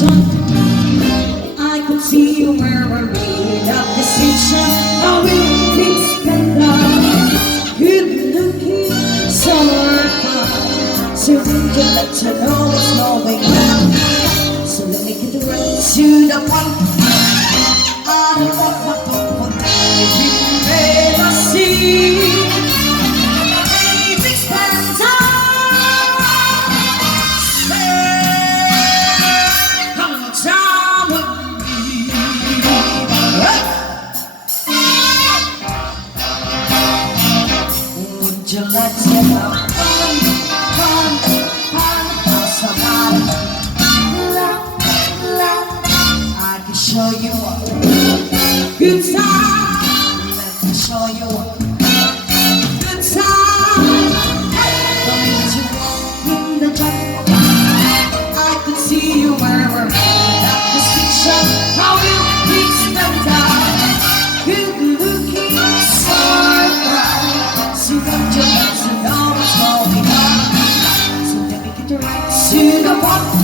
time I could see you where I made a decision. I will be spent good looking summer time. So would you let you know what's going on? So let me get right to the point. I don't want my phone if you never see. Baby, spend time. Come down with me. Would you let me know? Somebody love, I can show you a good time. Let me show you a good time. Don't need you walk in the dark. I can see you wherever that distinction. How you reach the dark. Good looking, so bright. So don't you let you know what's going on. So let me get right to the point.